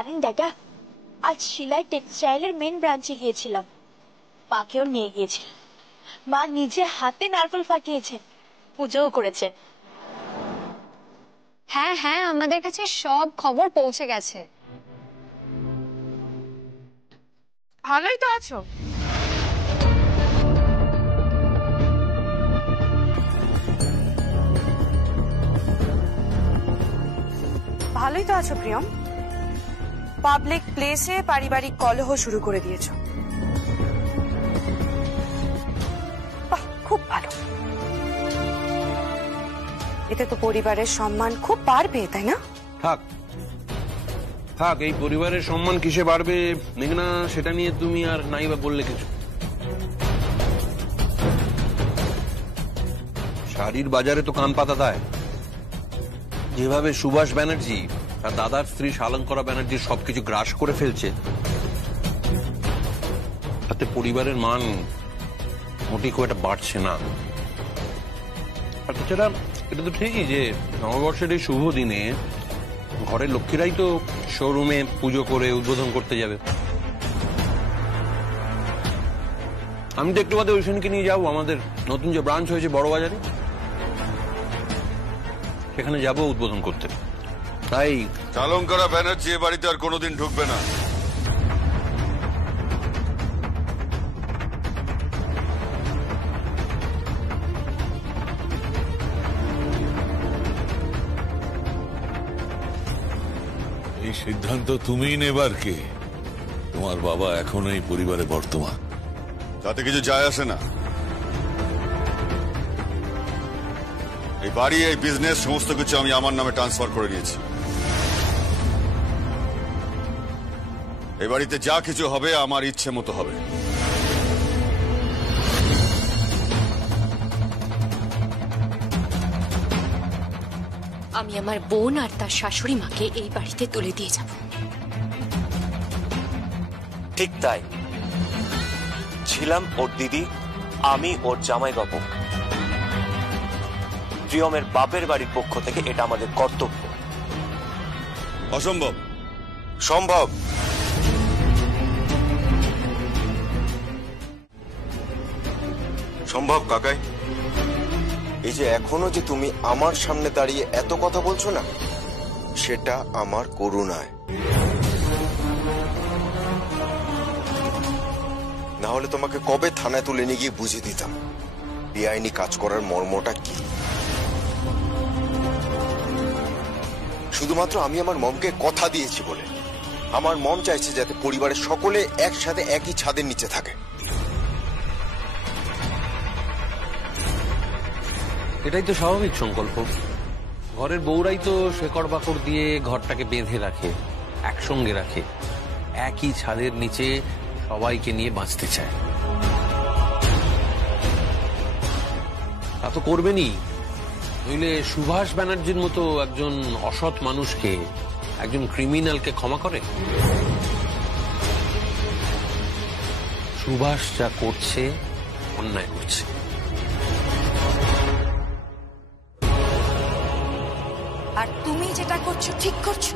জানেন দাদা, আজ শিলাই টেক্সটাইলের মেন ব্রাঞ্চে গিয়েছিলাম, মাকেও নিয়ে গিয়েছিলাম। মা নিজে হাতে নারকেল ফাটিয়েছেন, পুজোও করেছেন। হ্যাঁ হ্যাঁ, আমাদের কাছে সব খবর পৌঁছে গেছে। ভালোই তো আছো? ভালোই তো আছো প্রিয়ম। পাবলিক প্লেসে পারিবারিক কলহ শুরু করে দিয়েছো। বাহ, খুব ভালো। এতে তো পরিবারের সম্মান খুব বাড়বে, তাই না? থাক থাক, এই পরিবারের সম্মান কিসে বাড়বে মেঘনা, সেটা নিয়ে তুমি আর নাই বা বললে কিছু। শাড়ির বাজারে তো কান পাতা দেয়। যেভাবে সুভাষ ব্যানার্জি আর দাদার স্ত্রী শালঙ্করা ব্যানার্জির সবকিছু গ্রাস করে ফেলছে, তাতে পরিবারের মান মোটেই খুব একটা বাড়ছে না। আর তাছাড়া এটা তো ঠিকই যে নববর্ষের এই শুভ দিনে ঘরের লক্ষ্মীরাই তো শোরুমে পুজো করে উদ্বোধন করতে যাবে। আমি তো একটু বাদে ওইখানকে নিয়ে যাবো, আমাদের নতুন যে ব্রাঞ্চ হয়েছে বড় বাজারে, সেখানে যাবো উদ্বোধন করতে। তাই শালঙ্করা ব্যানার্জি এ বাড়িতে আর কোনোদিন ঢুকবে না। এই সিদ্ধান্ত তুমিই নেবার কে? তোমার বাবা এখন এই পরিবারে বর্তমান। তাতে কিছু যায় আসে না। এই বাড়ি, এই বিজনেস, সমস্ত কিছু আমি আমার নামে ট্রান্সফার করে নিয়েছি। এই বাড়িতে যা কিছু হবে আমার ইচ্ছে মতো হবে। আমি আমার বোন আর তার শাশুড়ি মাকে এই বাড়িতে তুলে দিয়ে যাব। ঠিক তাই, ছিলাম ওর দিদি, আমি ওর জামাইবাবু। প্রিয়মের বাপের বাড়ির পক্ষ থেকে এটা আমাদের কর্তব্য। অসম্ভব। সম্ভব। সম্ভব কাকাই। এই যে এখনো যে তুমি আমার সামনে দাঁড়িয়ে এত কথা বলছো না, সেটা আমার করুণায়। না হলে তোমাকে কবে থানায় তুলে নিয়ে গিয়ে বুঝিয়ে দিতাম বেআইনি কাজ করার মর্মটা কি। শুধুমাত্র আমি আমার মমকে কথা দিয়েছি বলে। আমার মম চাইছে যাতে পরিবারের সকলে একসাথে একই ছাদের নিচে থাকে। এটাই তো স্বাভাবিক সংকল্প। ঘরের বউরাই তো শেকড় বাকড় দিয়ে ঘরটাকে বেঁধে রাখে, একসঙ্গে রাখে, একই ছাদের নিচে সবাইকে নিয়ে বাঁচতে চায়। তা তো করবেনই, নইলে সুভাষ ব্যানার্জির মতো একজন অসৎ মানুষকে, একজন ক্রিমিনালকে ক্ষমা করে? সুভাষ যা করছে অন্যায় করছে। আর তুমি যেটা করছো ঠিক করছো।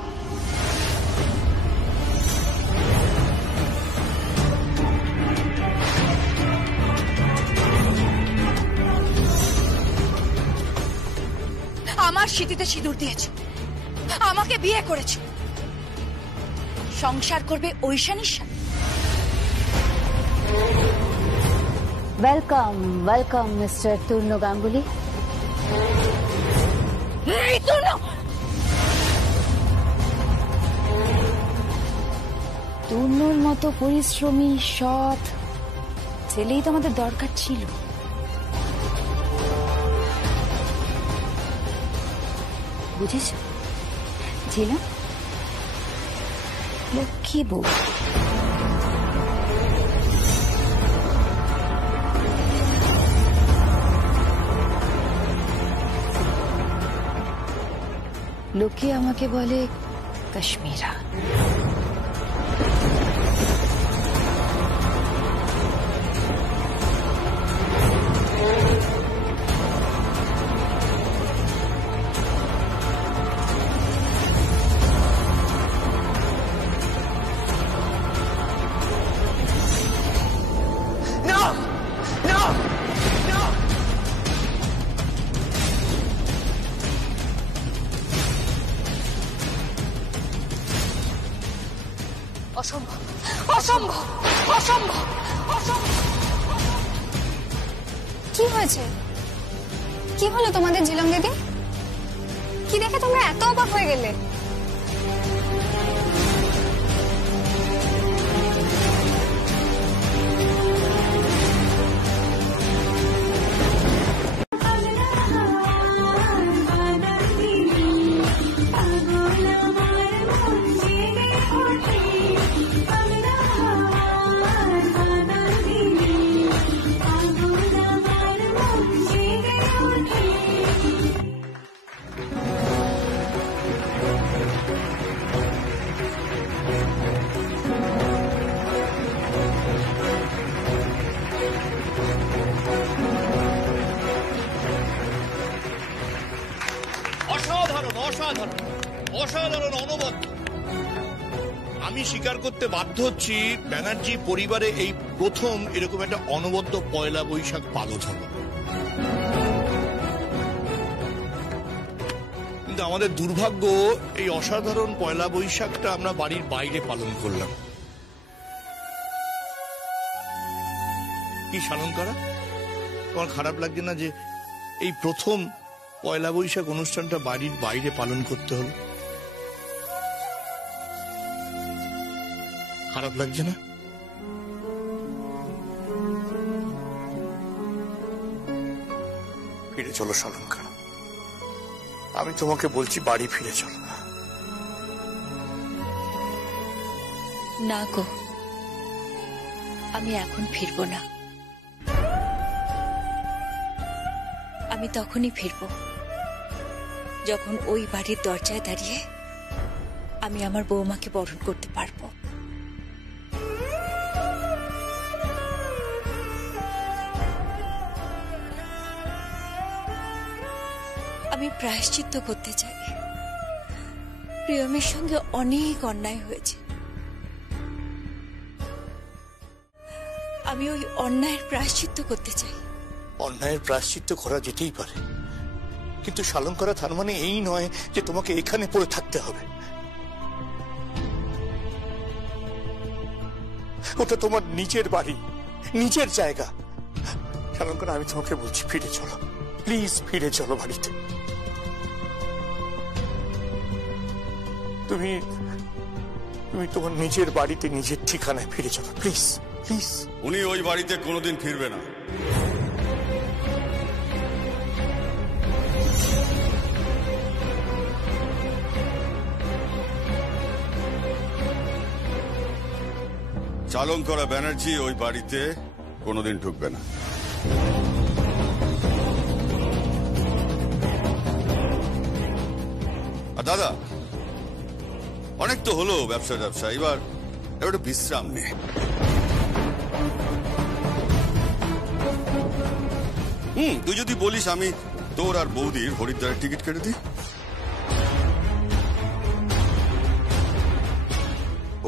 আমার স্মৃতিতে সিঁদুর দিয়েছো, আমাকে বিয়ে করেছো, সংসার করবে ঐশানীর সাথে। Welcome welcome mister Turna Ganguly. তূর্ণর মতো পরিশ্রমী সৎ ছেলেই তো আমাদের দরকার ছিল। বুঝেছ ঝিলা, লক্ষ্মী বউ। লোকে আমাকে বলে কাশ্মীরা। অসম্ভব, অসম্ভব, অসম্ভব, অসম্ভব। কি হয়েছে? কি হলো তোমাদের ঝিলম দিদি? কি দেখে তোমরা এত অবাক হয়ে গেলে? অসাধারণ, অসাধারণ, অসাধারণ, অনবদ্য। আমি স্বীকার করতে বাধ্য হচ্ছি, ব্যানার্জি পরিবারে এই প্রথম এরকম একটা অনবদ্য পয়লা বৈশাখ পালন হলো। কিন্তু আমাদের দুর্ভাগ্য, এই অসাধারণ পয়লা বৈশাখটা আমরা বাড়ির বাইরে পালন করলাম। কি সালঙ্কারা, তোমার খারাপ লাগছে না যে এই প্রথম পয়লা বৈশাখ অনুষ্ঠানটা বাড়ির বাইরে পালন করতে হলো? খারাপ লাগছে না? ফিরে চলো সালঙ্কারা, আমি তোমাকে বলছি বাড়ি ফিরে চলো। না গো, আমি এখন ফিরবো না। আমি তখনই ফিরবো যখন ওই বাড়ির দরজায় দাঁড়িয়ে আমি আমার বৌমাকে বরণ করতে পারবো। আমি প্রায়শ্চিত্ত করতে চাই। প্রিয়মের সঙ্গে অনেক অন্যায় হয়েছে। আমি ওই অন্যায়ের প্রায়শ্চিত্ত করতে চাই। অন্যায়ের প্রায়শ্চিত্ত করা যেতেই পারে, কিন্তু সালঙ্কারা তার মানে এই নয় যে তোমাকে এখানে পড়ে থাকতে হবে। ওটা তোমার নিজের বাড়ি, নিজের জায়গা। সালঙ্কারা, আমি তোমাকে বলছি ফিরে চলো, প্লিজ ফিরে চলো বাড়িতে। তুমি তুমি তোমার নিজের বাড়িতে, নিজের ঠিকানায় ফিরে চলো, প্লিজ প্লিজ। উনি ওই বাড়িতে কোনোদিন ফিরবে না। চালঙ্করা ব্যানার্জি ওই বাড়িতে কোনোদিন ঢুকবে না। আর দাদা, অনেক তো হলো ব্যবসা, এবার একটা বিশ্রাম নে। তুই যদি বলিস আমি তোর আর বৌদির হরিদ্বারের টিকিট কেটে দিই,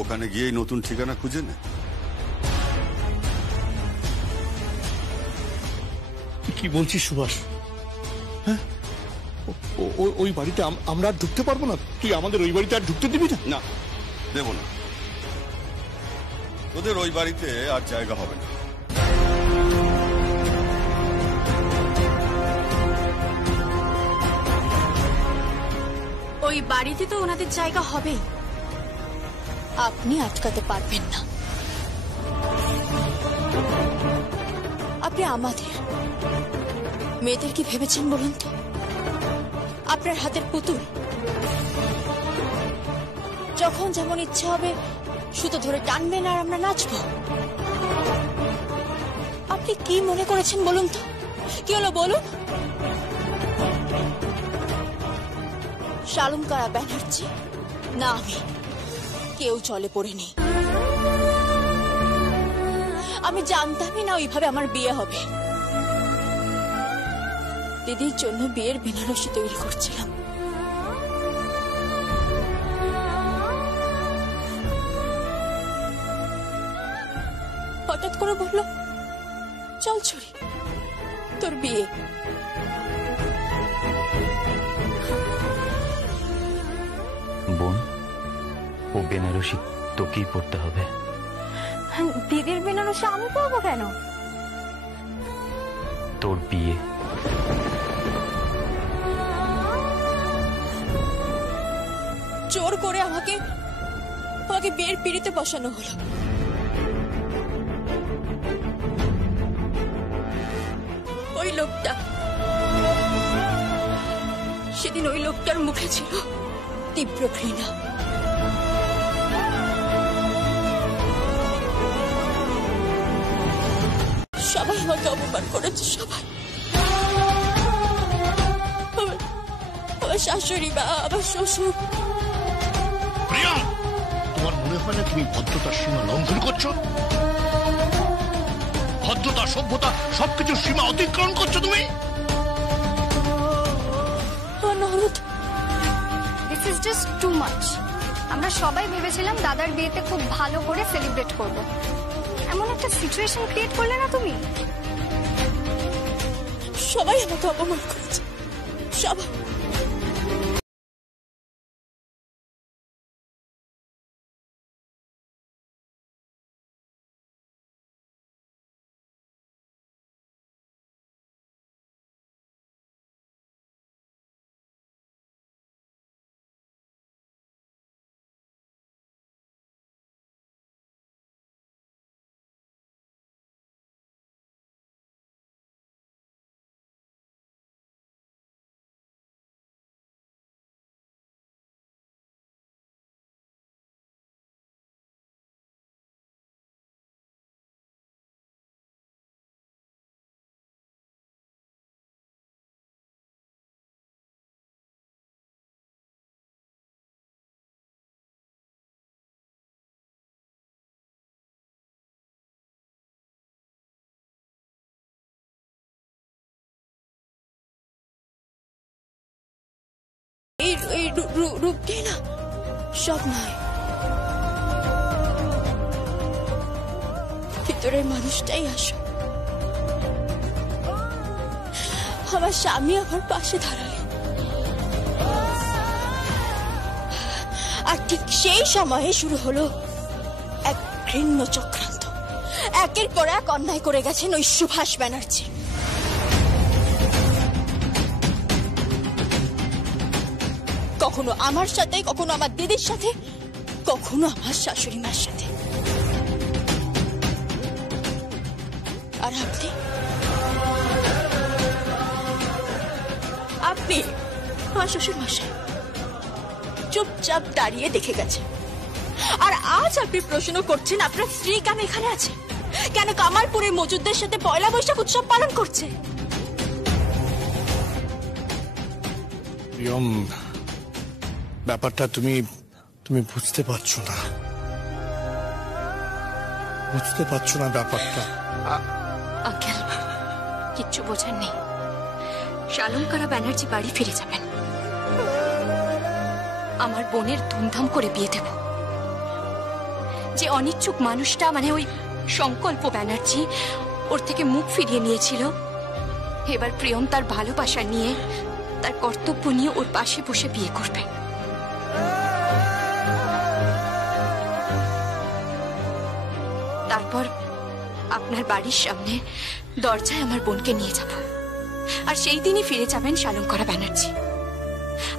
ওখানে গিয়ে নতুন ঠিকানা খুঁজে নে। কি বলছিস সুভাষ? হ্যাঁ, ওই বাড়িতে আমরা আর ঢুকতে পারবো না? তুই আমাদের ওই বাড়িতে আর ঢুকতে দিবি না? না, দেব না। তোদের ওই বাড়িতে আর জায়গা হবে না। ওই বাড়িতে তো ওনাদের জায়গা হবেই, আপনি আটকাতে পারবেন না। আপনি আমাদের মেয়েদের কি ভেবেছেন বলুন তো? আপনার হাতের পুতুল, যখন যেমন ইচ্ছা হবে সুতো ধরে টানবেন আর আমরা নাচবো। আপনি কি মনে করেছেন বলুন তো? কি হলো বলুন? শালঙ্কারা ব্যানার্জি না আমি, কেউ চলে পড়েনি। আমি জানতামই না ওইভাবে আমার বিয়ে হবে। দিদির জন্য বিয়ের বেনারসি তৈরি করছিলাম। হঠাৎ করে বললো, চল ছড়ি, তোর বিয়ে। বোন, ও বেনারসি তোকেই পড়তে হবে। দিদির বেনারসি আমি পরবো কেন? তোর বিয়ে। জোর করে আমাকে বিয়ের পিড়িতে বসানো হলো। ওই লোকটা, সেদিন ওই লোকটার মুখে ছিল তীব্র ঘৃণা। সবাই আমাকে অপমান করেছে, সবাই। আমার শাশুড়ি বা আমার শ্বশুর। প্রিয়া, তোমার মনে হয় না তুমি ভদ্রতার সীমা লঙ্ঘন করছো? ভদ্রতা, সভ্যতা সবকিছুর সীমা অতিক্রম করছো তুমি। This is just too much. আমরা সবাই ভেবেছিলাম দাদার বিয়েতে খুব ভালো করে সেলিব্রেট করব। এমন একটা সিচুয়েশন ক্রিয়েট করলে না তুমি। সবাই আমাকে অপমান করেছে, সবাই। এই রূপ দিয়ে না সব নয়, ভিতরের মানুষটাই আসো। আমার স্বামী আমার পাশে দাঁড়ালে, আর ঠিক সেই সময়ে শুরু হলো এক ঘৃণ্য চক্রান্ত। একের পর এক অন্যায় করে গেছেন ওই সুভাষ ব্যানার্জি। কখনো আমার সাথে, কখনো আমার দিদির সাথে, কখনো আমার শাশুড়ি মার সাথে। আর আপনি আমার শ্বশুর মশাই চুপচাপ দাঁড়িয়ে দেখে গেছে। আর আজ আপনি প্রশ্ন করছেন আপনার স্ত্রী কেন এখানে আছে, কেন কামালপুরের মজুদদের সাথে পয়লা বৈশাখ উৎসব পালন করছে। ব্যাপারটা তুমি বুঝতে পারছো না, ব্যাপারটা। আঙ্কেল, কিচ্ছু বোঝার নেই। শালঙ্কারা ব্যানার্জি বাড়ি ফিরে যাবেন। আমার বোনের ধুমধাম করে বিয়ে দেব। যে অনিচ্ছুক মানুষটা, মানে ওই সংকল্প ব্যানার্জি, ওর থেকে মুখ ফিরিয়ে নিয়েছিল, এবার প্রিয়ম তার ভালোবাসা নিয়ে, তার কর্তব্য নিয়ে ওর পাশে বসে বিয়ে করবে। তারপর আপনার বাড়ির সামনে দরজায় আমার বোনকে নিয়ে যাব, আর সেই দিনই ফিরে যাবেন শালঙ্করা ব্যানার্জি।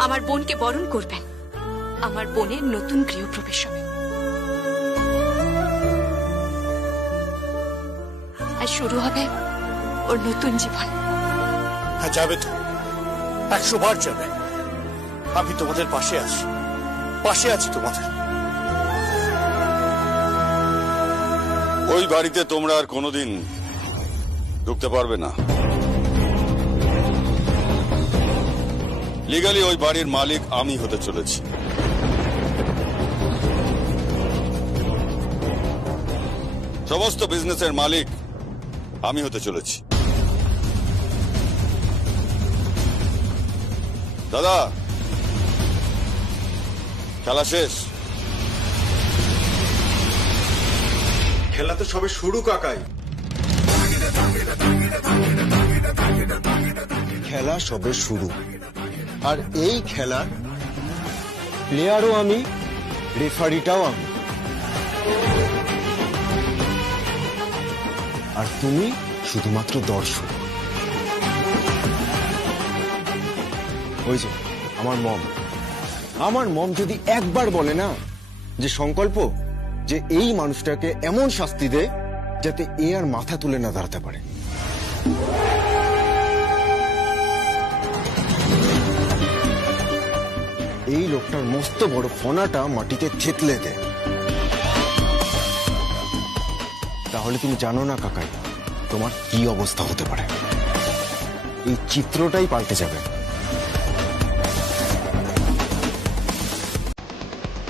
আমার বোনকে বরণ করবেন, আমার বোনের নতুন গৃহপ্রবেশ হবে। আর শুরু হবে ওর নতুন জীবন। হ্যাঁ, যাবে তো, 100 বার যাবে। আমি তোমাদের পাশে আছি তোমাদের। ওই বাড়িতে তোমরা আর কোনোদিন ঢুকতে পারবে না। লিগালি ওই বাড়ির মালিক আমি হতে চলেছি। সমস্ত বিজনেসের মালিক আমি হতে চলেছি। দাদা, খেলা শেষ। খেলা তো সবে শুরু কাকাই, খেলা সবে শুরু। আর এই খেলার প্লেয়ারও আমি, রেফারিটাও আমি। আর তুমি শুধুমাত্র দর্শক। ওই যে আমার মম যদি একবার বলে না যে সংকল্প যে এই মানুষটাকে এমন শাস্তি দে যাতে এ আর মাথা তুলে না দাঁড়াতে পারে, এই লোকটার মস্ত বড় ফনাটা মাটিতে থেতলে দে, তাহলে তুমি জানো না কাকাই তোমার কি অবস্থা হতে পারে। এই চিত্রটাই পাল্টে যাবে।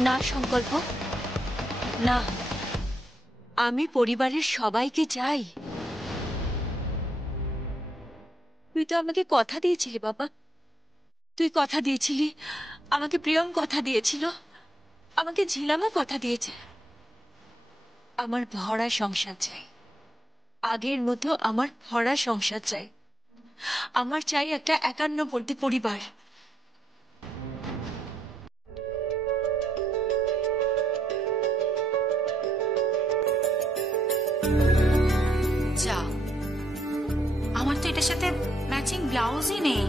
না সংকল্প, না, আমি পরিবারের সবাইকে চাই। তুই তো আমাকে কথা দিয়েছিলি বাবা, তুই কথা দিয়েছিলি, আমাকে প্রিয়ম কথা দিয়েছিল, আমাকে ঝিলামও কথা দিয়েছে। আমার ভরা সংসার চাই, আগের মতো আমার ভরা সংসার চাই। আমার চাই একটা একান্নবর্তী পরিবার। যা, আমার তো এটার সাথে ম্যাচিং ব্লাউজই নেই।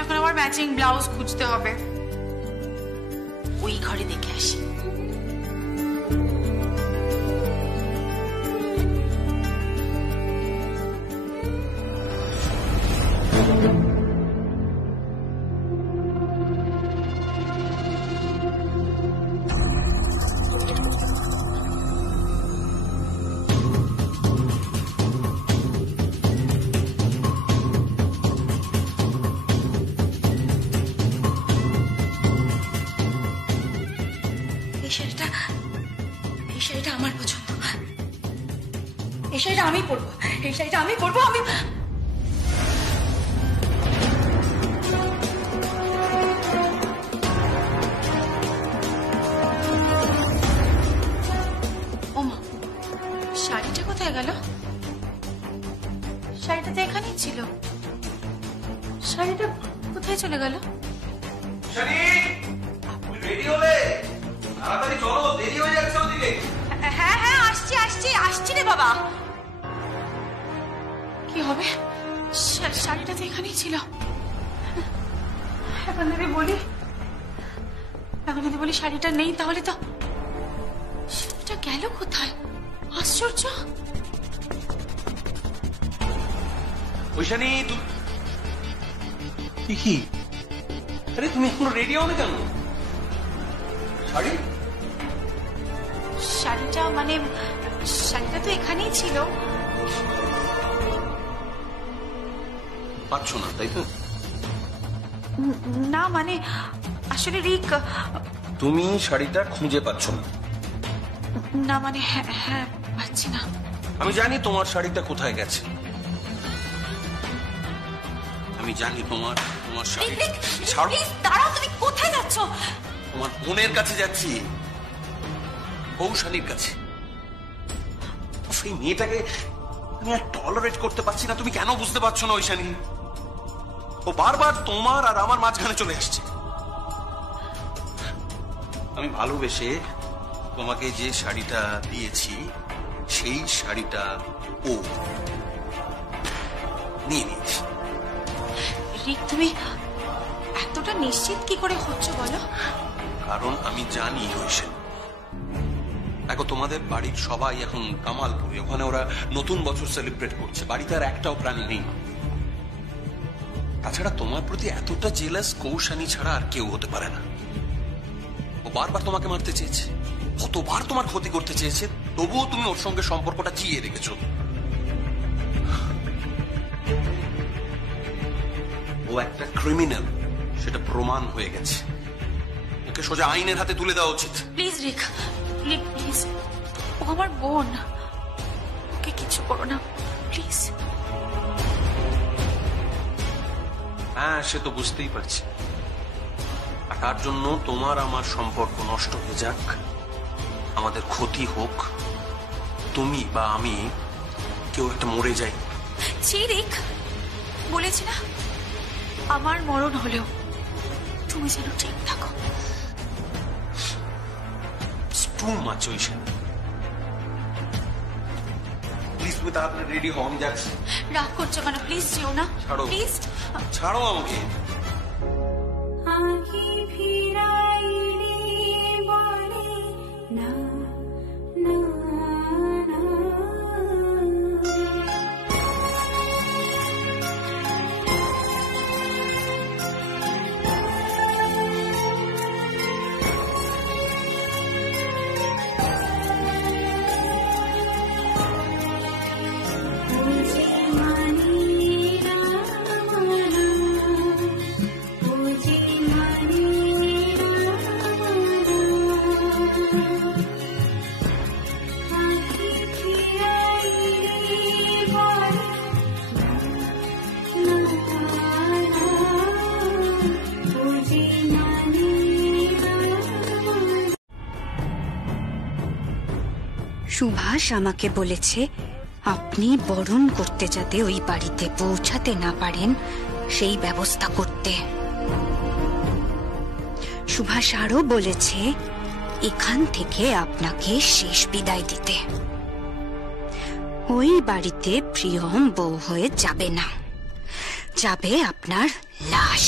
এখন আমার ম্যাচিং ব্লাউজ খুঁজতে হবে। ওই ঘরে দেখে আসি। এই শাড়িটা আমার পছন্দ, এই শাড়িটা আমি পরবো, এই শাড়িটা আমি পরবো। আমি ওমা, শাড়িটা কোথায় গেল? শাড়িটা তো এখানেই ছিল। শাড়িটা কোথায় চলে গেল? হ্যাঁ হ্যাঁ, আসছি আসছি আসছি রে বাবা। কি হবে? শাড়িটা তো এখানেই ছিল। এখন যদি বলি শাড়িটা নেই, তাহলে তো শাড়িটা গেল কোথায়? আশ্চর্য। ঐশানী, তুই কি? আরে তুমি এখনো রেডি হও না কেন? শাড়িটা তো এখানেই ছিল। পাচ্ছ না তাই তো? না মানে আসলে রিক, তুমি শাড়িটা খুঁজে পাচ্ছ না? না মানে হ্যাঁ পাচ্ছি না। আমি জানি তোমার শাড়িটা কোথায় গেছে, আমি জানি তোমার শাড়ি। দাঁড়াও, তুমি কোথায় যাচ্ছ? তোমার বোনের কাছে যাচ্ছি, কৌশালীর কাছে। সেই মেয়েটাকে আমি আর টলারেট করতে পারছি না। তুমি কেন বুঝতে পারছো না ঐশানী? ও বারবার তোমার আর আমার মাঝখানে চলে আসছে। আমি ভালোবেসে তোমাকে যে শাড়িটা দিয়েছি সেই শাড়িটা ও নিয়ে নিয়েছে। রিক, তুমি এতটা নিশ্চিত কি করে হচ্ছ বলো? কারণ আমি জানি ঐশানী, দেখো তোমাদের বাড়ির সবাই এখন কামালপুরে, ওখানে ওরা নতুন বছর সেলিব্রেট করছে, বাড়িতে আর একটাও প্রাণী নেই। তাছাড়া তোমার প্রতি এতটা জেলাস কৌশানী ছাড়া আর কেউ হতে পারে না। ও বারবার তোমাকে মারতে চেয়েছে, কতবার তোমার ক্ষতি করতে চেয়েছে, তবুও তুমি ওর সঙ্গে সম্পর্কটা জিয়ে রেখেছ। ও একটা ক্রিমিনাল, সেটা প্রমাণ হয়ে গেছে। ওকে সোজা আইনের হাতে তুলে দেওয়া উচিত। প্লিজ রিক, প্লিজ, ও আমার বোন, ওকে কিছু করো না প্লিজ। হ্যাঁ, সে তো বুঝতেই পারছি। আর তার জন্য তোমার আমার সম্পর্ক নষ্ট হয়ে যাক, আমাদের ক্ষতি হোক, তুমি বা আমি কেউ একটা মরে যাই। রিক, বলেছি না আমার মরণ হলেও তুমি যেন ঠিক থাকো। Too much ঐশান। প্লিজ তুমি তাড়াতাড়ি রেডি হও, আমি যাচ্ছি। রাগ করছো কেন? প্লিজ যেও না, ছাড়ো প্লিজ। ছাড়ো আমাকে। সুভাষ আমাকে বলেছে আপনি বরণ করতে যাতে ওই বাড়িতে পৌঁছাতে না পারেন সেই ব্যবস্থা করতে। সুভাষ আরো বলেছে এখান থেকে আপনাকে শেষ বিদায় দিতে। ওই বাড়িতে প্রিয়ম বউ হয়ে যাবে না, যাবে আপনার লাশ।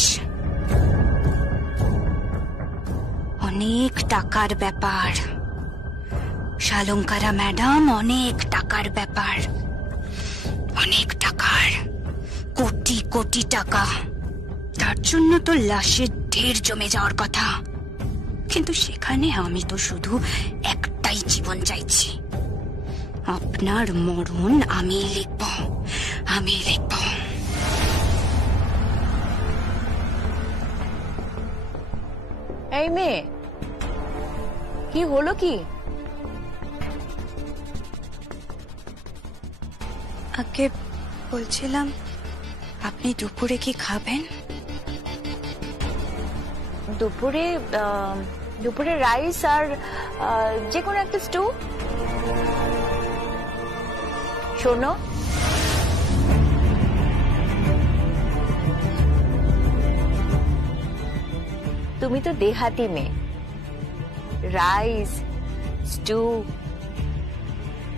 অনেক টাকার ব্যাপার শালঙ্কারা ম্যাডাম, অনেক টাকার ব্যাপার, অনেক টাকার, কোটি কোটি টাকা। তার জন্য তো লাশের ঢের জমে যাওয়ার কথা, কিন্তু সেখানে আমি তো শুধু একটাই জীবন চাইছি, আপনার মরণ আমি লিখব, আমি লিখব। এই মেয়ে, কি হলো কি? আগে বলছিলাম আপনি দুপুরে কি খাবেন? দুপুরে রাইস আর যে কোনো একটা স্টু। শোনো, তুমি তো দেহাতি মেয়ে, রাইস স্টু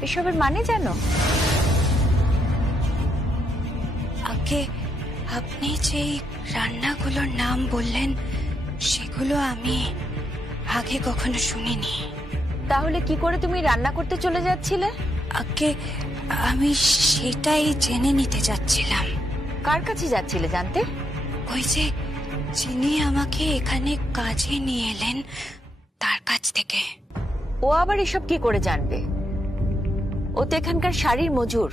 এসবের মানে জানো? আগে আপনি যে রান্নাগুলোর নাম বললেন সেগুলো আমি আগে কখনো শুনিনি। তাহলে কি করে তুমি রান্না করতে চলে যাচ্ছিলে? আগে আমি সেটাই জেনে নিতে যাচ্ছিলাম। কার কাছে যাচ্ছিলে জানতে? ওই যে যিনি আমাকে এখানে কাজে নিয়ে এলেন তার কাছ থেকে। ও আবার এসব কি করে জানবে? ও তো এখানকার শাড়ির মজুর,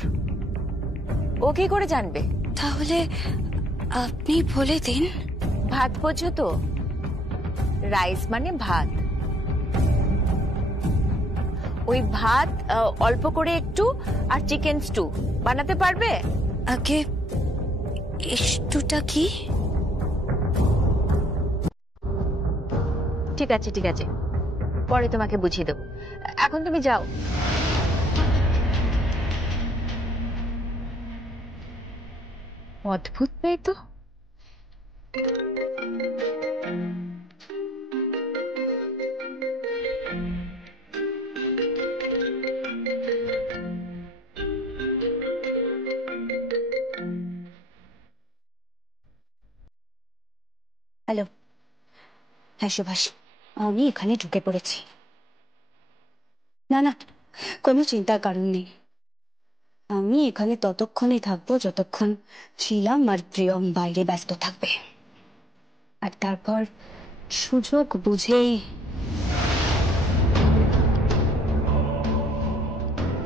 ও কি করে জানবে? তাহলে আপনি বলে দিন। ভাত বোঝো তো? রাইস মানে ভাত। ওই ভাত অল্প করে একটু আর চিকেন স্টু বানাতে পারবে? আগে স্টুটা কি? ঠিক আছে ঠিক আছে, পরে তোমাকে বুঝিয়ে দেবো, এখন তুমি যাও। অদ্ভুত মেয়ে তো। হ্যালো, হ্যাঁ সুভাষ, আমি এখানে ঢুকে পড়েছি। না না, কোনো চিন্তার কারণ নেই, আমি এখানে ততক্ষণই থাকবো যতক্ষণ ছিলাম আর প্রিয়ম বাইরে ব্যস্ত থাকবে, আর তারপর সুযোগ বুঝেই।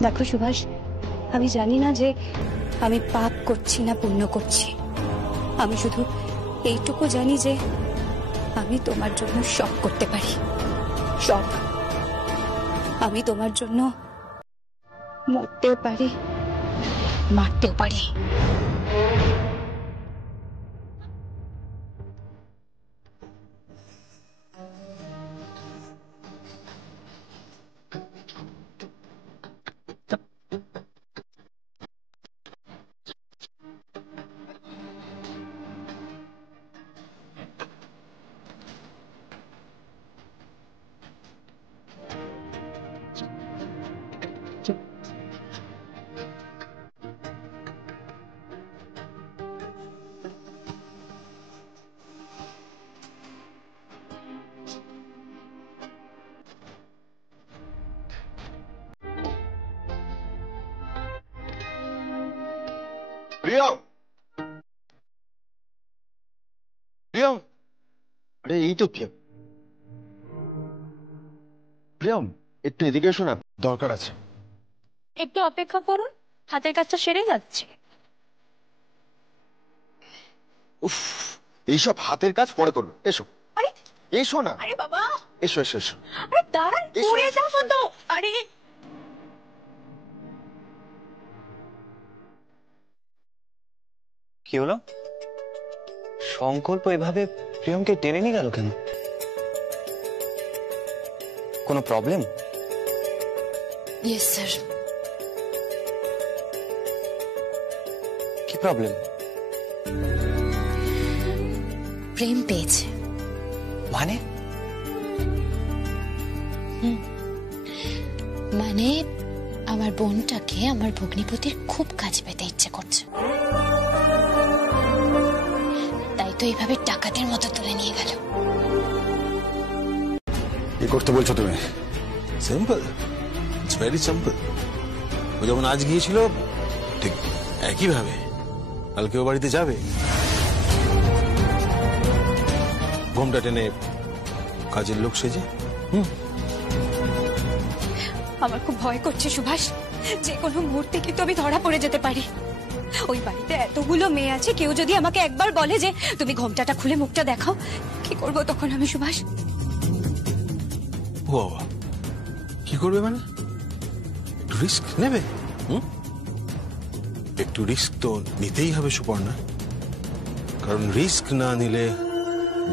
দেখো সুভাষ, আমি জানি না যে আমি পাপ করছি না পুণ্য করছি, আমি শুধু এইটুকু জানি যে আমি তোমার জন্য সব করতে পারি, সব। আমি তোমার জন্য মরতেও পারি, মারতেও পারি। প্রিয়ম, প্রিয়ম, আরে এই তো প্রিয়ম। প্রিয়ম, একটু এদিকে এসো না, দরকার আছে। একটু অপেক্ষা করুন, হাতের কাজটা সেরে যাচ্ছে। উফ, এইসব হাতের কাজ পরে করবে, এসো। আরে এসো না। আরে বাবা, এসো এসো এসো। আরে দাঁড়ান, পড়ে যাবো তো। আরে কি হলো? সংকল্প এভাবে প্রিয়মকে টেনে নিয়ে গেল কেন? কোনো প্রবলেম? Yes sir. কি প্রবলেম? প্রেম পেয়েছে। মানে? মানে আমার বোনটাকে আমার ভগ্নিপতির খুব কাছে পেতে ইচ্ছে করছে, তাই তো এইভাবে ডাকাতের মতো তুলে নিয়ে গেল। কি করতে বলছো তুমি? Simple, it's very simple. ও যেমন আজ গিয়েছিল ঠিক একইভাবে কালকে ও বাড়িতে যাবে, ঘোমটা টেনে কাজের লোক সেজে। আমার খুব ভয় করছে সুভাষ, যে কোনো মুহূর্তে কিন্তু আমি ধরা পড়ে যেতে পারি। ওই বাড়িতে এতগুলো মেয়ে আছে, কেউ যদি আমাকে একবার বলে যে তুমি ঘোমটাটা খুলে মুখটা দেখাও, কি করব তখন আমি সুভাষ? ও বাবা, কি করবে মানে? রিস্ক নেবে? একটু রিস্ক তো নিতেই হবে সুপর্ণা, কারণ রিস্ক না নিলে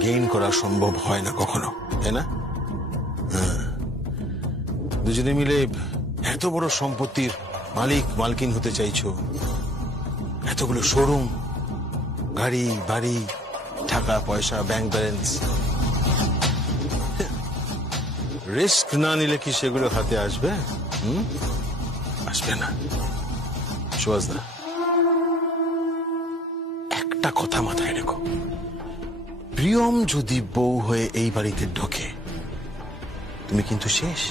গেইন করা সম্ভব হয় না কখনো, তাই না? হ্যাঁ, দুজনে মিলে এত বড় সম্পত্তির মালিক মালকিন হতে চাইছো, এতগুলো শোরুম, গাড়ি বাড়ি, টাকা পয়সা, ব্যাংক ব্যালেন্স, রিস্ক না নিলে কি সেগুলো হাতে আসবে? আসবে না। সুভাষদা, একটা কথা মাথায় রেখো, প্রিয়ম যদি বউ হয়ে এই বাড়িতে ঢোকে তুমি কিন্তু শেষ।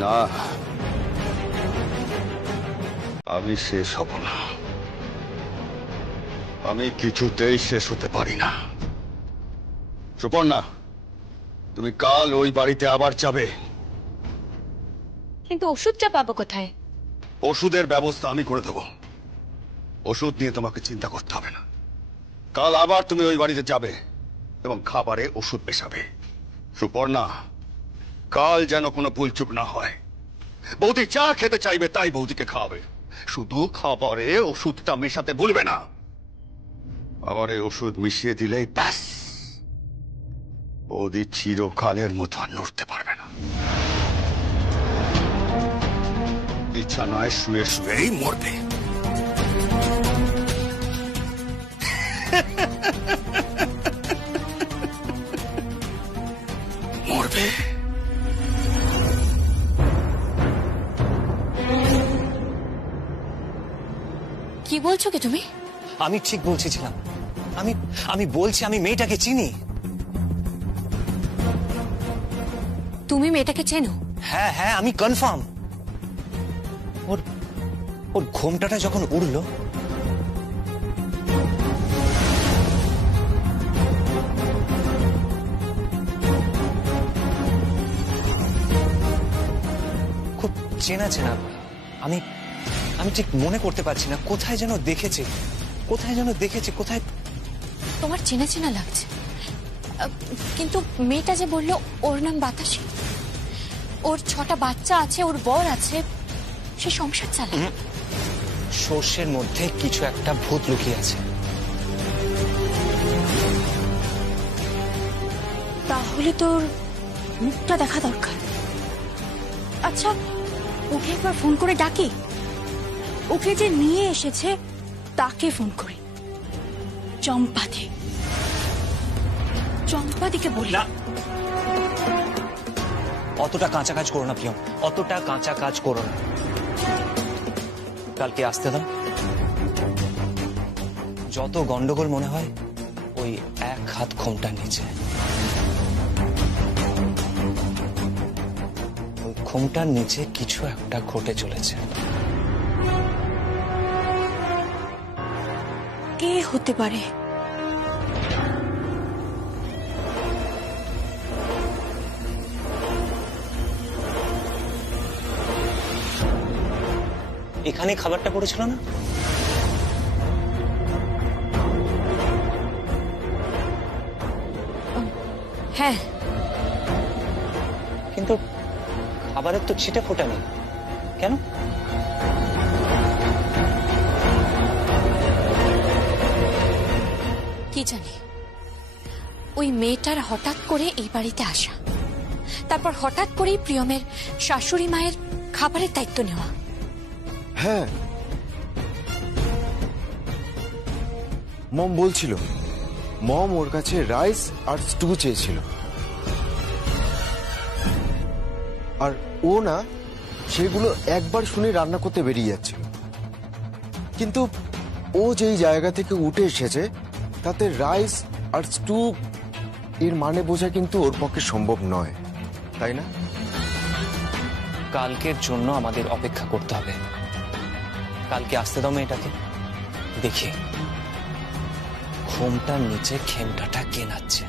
না, আমি শেষ হব না। আমি কিছুতেই শেষ হতে পারি না। সুপর্ণা, তুমি কাল ওই বাড়িতে আবার যাবে। কিন্তু ওষুধটা পাবো কোথায়? ওষুধের ব্যবস্থা আমি করে দেব। ওষুধ নিয়ে তোমাকে চিন্তা করতে হবে না। কাল আবার তুমি ওই বাড়িতে যাবে এবং খাবারে ওষুধ মেশাবে। সুপর্ণা, কাল যেন কোনো ভুলচুক না হয়। বৌদি চা খেতে চাইবে তাই বৌদিকে খাওয়াবে, শুধু খাবারে ওষুধটা মেশাতে ভুলবে না। আবার এই ওষুধ মিশিয়ে দিলেই ব্যাস, বৌদি চিরকালের মতো আর নড়তে পারবে না। বিছানায় শুয়ে শুয়েই মরবে। মরবে। কি বলছো কি তুমি? আমি ঠিক বলছিলাম। আমি বলছি আমি মেয়েটাকে চিনি। তুমি মেয়েটাকে চেনো? হ্যাঁ হ্যাঁ, আমি কনফার্ম। ওর ঘোমটাটা যখন উড়লো, খুব চেনা চেনা। আমি ঠিক মনে করতে পারছি না, কোথায় যেন দেখেছি। কোথায় তোমার চেনা চেনা লাগছে, কিন্তু মেয়েটা যে বললো ওর নাম বাতাসী, ওর 6টা বাচ্চা আছে, ওর বর আছে, সে সংসার চালায়। সর্ষের মধ্যে কিছু একটা ভূত লুকিয়ে আছে। তাহলে তোর মুখটা দেখা দরকার। আচ্ছা, ওকে একবার ফোন করে ডাকি। ওকে যে নিয়ে এসেছে তাকে ফোন করি। চম্পাদিকে বলি। অতটা কাঁচা কাজ করো না প্রিয়ম, অতটা কাঁচা কাজ করো না। কালকে আসতে দাও। যত গন্ডগোল মনে হয় ওই এক হাত ঘোমটার নিচে। ওই ঘোমটার নিচে কিছু একটা ঘটে চলেছে। কে হতে পারে? এখানে খাবারটা পড়েছিল না? হ্যাঁ, কিন্তু খাবারের তো ছিটে ফোটা নেই কেন? কি জানি, ওই মেয়েটার হঠাৎ করে এই বাড়িতে আসা, তারপর হঠাৎ করেই প্রিয়মের শাশুড়ি মায়ের খাবারের দায়িত্ব নেওয়া। হ্যাঁ, মম বলছিল মম ওর কাছে রাইস আর স্টু চেয়েছিল, আর ও না সেগুলো একবার শুনে রান্না করতে বেরিয়ে যাচ্ছিল। কিন্তু ও যেই জায়গা থেকে উঠে এসেছে তাতে রাইস আর স্টু এর মানে বোঝা কিন্তু ওর পক্ষে সম্ভব নয়, তাই না? কালকের জন্য আমাদের অপেক্ষা করতে হবে। কালকে আসতে দাও মেয়েটাকে, দেখি ঘুমটার নিচে খেমটাটা কে নাচছে।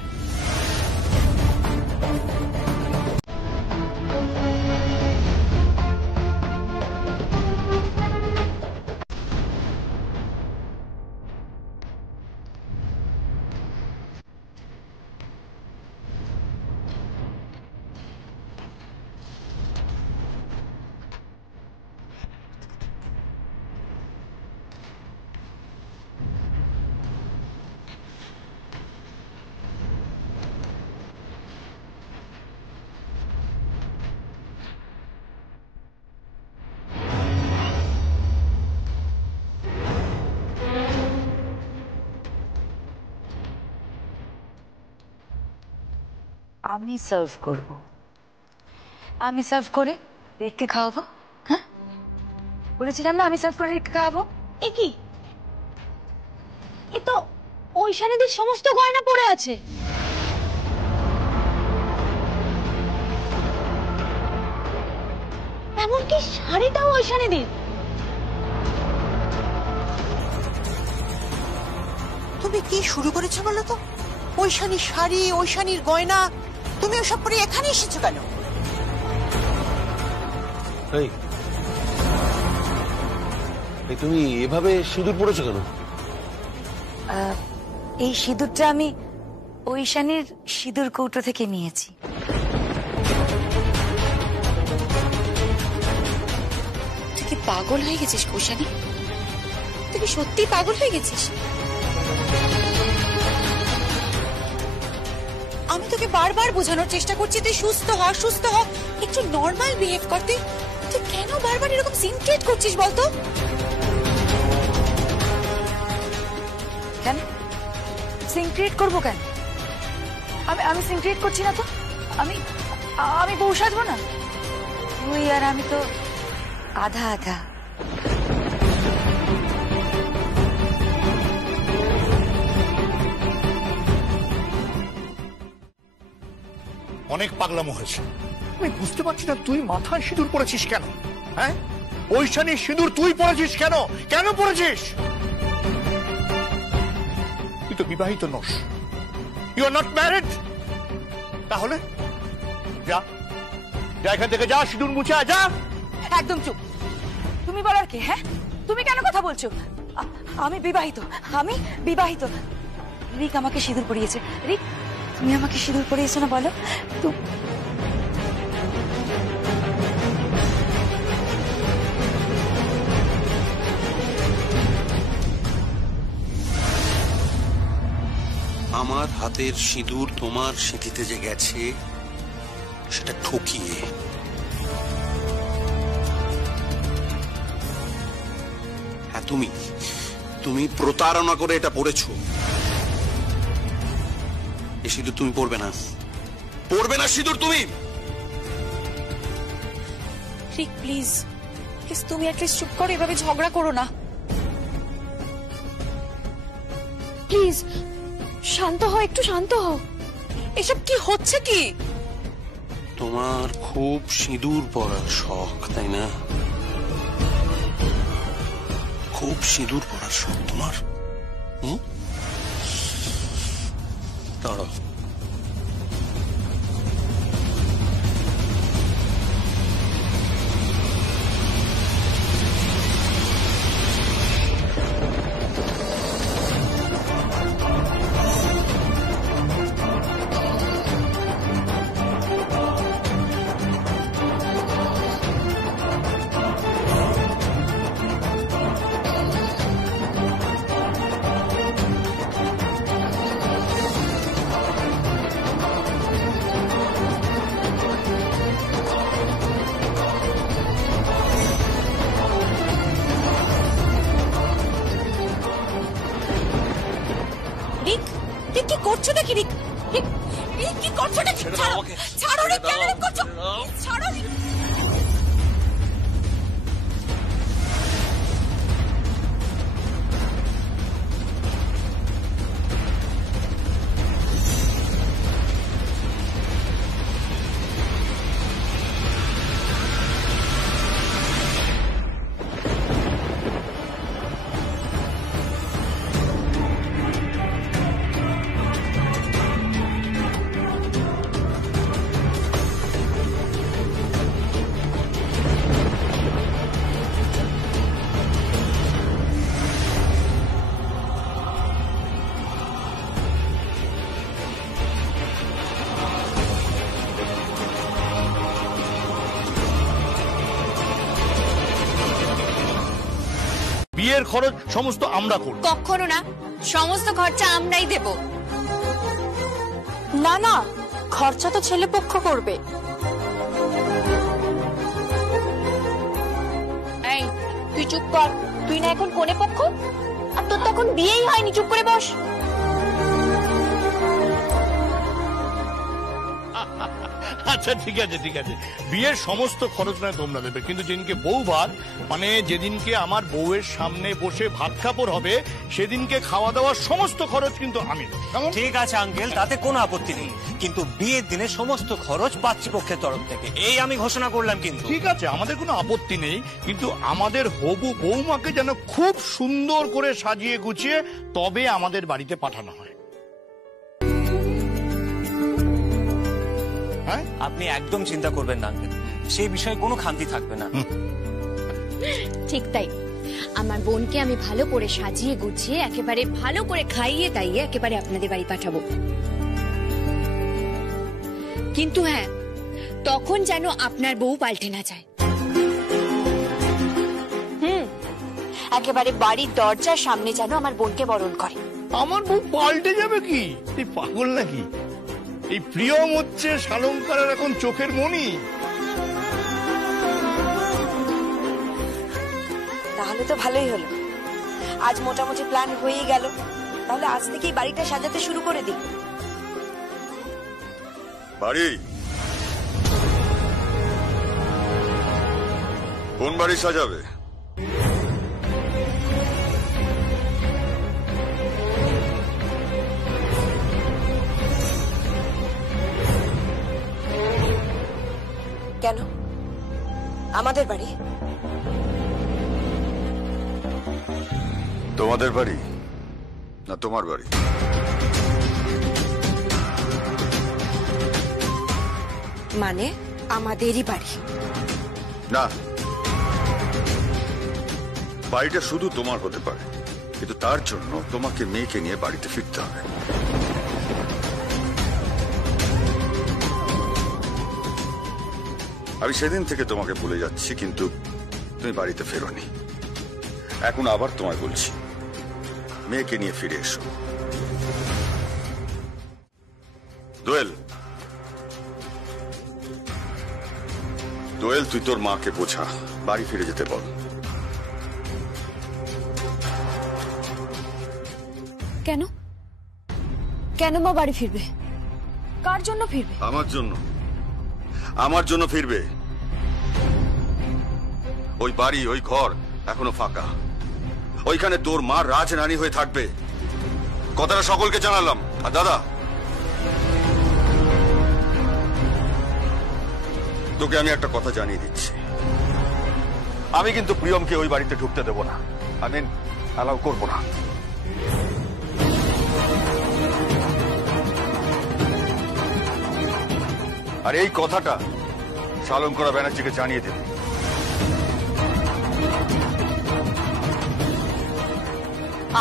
আমি সার্ভ করব, আমি সার্ভ করে রেখে খাওয়াবো। হ্যাঁ, বলেছিলাম না আমি সার্ভ করে রেখে খাওয়াবো। এ কি? এ তো ঐশানীদের সমস্ত গয়না পড়ে আছে। এমনকি শাড়িটাও ঐশানীদের। তুমি কি শুরু করেছো বলো তো? ঐশানীর শাড়ি, ঐশানীর গয়না, তুমি ওসব পরে এখানে এসেছো কেন? তুমি এভাবে সিঁদুর পড়েছো কেন? এই সিঁদুরটা আমি ঐশানীর সিঁদুর কৌটো থেকে নিয়েছি। তুই কি পাগল হয়ে গেছিস ঐশানী? তুই কি সত্যি পাগল হয়ে গেছিস? আমি তোকে বারবার বোঝানোর চেষ্টা করছি তুই সুস্থ হ, সুস্থ হ, একটু নর্মাল বিহেভ করতে। তুই কেন বারবার এরকম সিন ক্রিয়েট করছিস বলতো? কেন সিন ক্রিয়েট করবো কেন? আমি সিন ক্রিয়েট করছি না তো। আমি বউ সাজবো না? তুই আর আমি তো আধা আধা। অনেক পাগলামো হয়েছে। আমি বুঝতে পারছি না তুই মাথায় সিঁদুর পরেছিস কেন? হ্যাঁ, ঐশানীর সিঁদুর তুই পরেছিস কেন? কেন পরেছিস? তুই তো বিবাহিত নস, ইউ আর নট ম্যারিড। তাহলে যা, যা এখান থেকে যা, সিঁদুর মুছে আয়, যা। একদম চুপ। তুমি বলার কে? হ্যাঁ, তুমি কেন কথা বলছো? আমি বিবাহিত, আমি বিবাহিত। রিক আমাকে সিঁদুর পরিয়েছে। রিক, তুমি আমাকে সিঁদুর পরিয়েছো না বলো? আমার হাতের সিঁদুর তোমার সিঁথিতে যে গেছে সেটা ঠকিয়ে। হ্যাঁ, তুমি প্রতারণা করে এটা পড়েছো। এই সিঁদুর তুমি পড়বে না, পড়বে না সিঁদুর তুমি। রিক প্লিজ, প্লিজ তুমি অ্যাটলিস্ট চুপ করো, এভাবে ঝগড়া করো না প্লিজ। শান্ত হও, একটু শান্ত হও। এসব কি হচ্ছে কি? তোমার খুব সিঁদুর পরার শখ, তাই না? খুব সিঁদুর পরার শখ তোমার। দাঁড়াও, কি করছো নাকি রিক? রিক কি করছো নাকি? ছাড়ো রিক, কেন এরকম করছো? ছাড়ো রিক। বিয়ের খরচ সমস্ত আমরা করব। কখনো না, সমস্ত খরচা আমরাই দেব। না না, খরচা তো ছেলে পক্ষ করবে। এই তুই চুপ কর, তুই না এখন কোনে পক্ষ, আর তোর তখন বিয়েই হয়নি, চুপ করে বস। আচ্ছা ঠিক আছে ঠিক আছে, বিয়ের সমস্ত খরচ নয় তোমরা দেবে, কিন্তু যেদিনকে বউ ভাত, মানে যেদিনকে আমার বউয়ের সামনে বসে ভাত কাপড় হবে, সেদিনকে খাওয়া দাওয়ার সমস্ত খরচ কিন্তু আমি দেব। ঠিক আছে আঙ্কেল, তাতে কোনো আপত্তি নেই, কিন্তু বিয়ের দিনে সমস্ত খরচ পাত্রীপক্ষের তরফ থেকে, এই আমি ঘোষণা করলাম। কিন্তু ঠিক আছে, আমাদের কোনো আপত্তি নেই, কিন্তু আমাদের হবু বৌমাকে যেন খুব সুন্দর করে সাজিয়ে গুছিয়ে তবে আমাদের বাড়িতে পাঠানো হয়। আপনি একদম চিন্তা করবেন না আঙ্কেল, সেই বিষয়ে কোনো খামতি থাকবে না। ঠিক তাই, আমার বোনকে আমি ভালো করে সাজিয়ে গুছিয়ে একেবারে ভালো করে খাইয়ে দাইয়ে একেবারে আপনাদের বাড়ি পাঠাবো। কিন্তু হ্যাঁ, তখন যেন আপনার বউ পাল্টে না যায়। একেবারে বাড়ির দরজার সামনে যেন আমার বোনকে বরণ করে। আমার বউ পাল্টে যাবে কি? তুই পাগল নাকি? এই প্রিয়ম হচ্ছে শালঙ্কারের এখন চোখের মণি। তাহলে তো ভালোই হলো, আজ মোটামুটি প্ল্যান হয়েই গেল। তাহলে আজ থেকেই বাড়িটা সাজাতে শুরু করে দিই। বাড়ি কোন বাড়ি সাজাবে? কেন আমাদের বাড়ি? তোমাদের বাড়ি না তোমার বাড়ি? মানে আমাদেরই বাড়ি। না, বাড়িটা শুধু তোমার হতে পারে, কিন্তু তার জন্য তোমাকে মেয়েকে নিয়ে বাড়িতে ফিরতে হবে। আমি সেদিন থেকে তোমাকে বলে যাচ্ছি, কিন্তু তুমি বাড়িতে ফেরোনি। এখন আবার তোমায় বলছি, মেয়েকে নিয়ে ফিরে এসো। দোয়েল, দোয়েল, তুই তোর মাকে বোঝা, বাড়ি ফিরে যেতে বল। কেন কেন মা বাড়ি ফিরবে? কার জন্য ফিরবে? আমার জন্য। আমার জন্য ফিরবে। ওই বাড়ি, ওই ঘর এখনো ফাঁকা। ওইখানে তোর মা রাজরানী হয়ে থাকবে। কথাটা সকলকে জানালাম। আর দাদা, তোকে আমি একটা কথা জানিয়ে দিচ্ছি, আমি কিন্তু প্রিয়মকে ওই বাড়িতে ঢুকতে দেব না। আমি অ্যালাউ করবো না। আর এই কথাটা শালঙ্করা ব্যানার্জিকে জানিয়ে দেবে।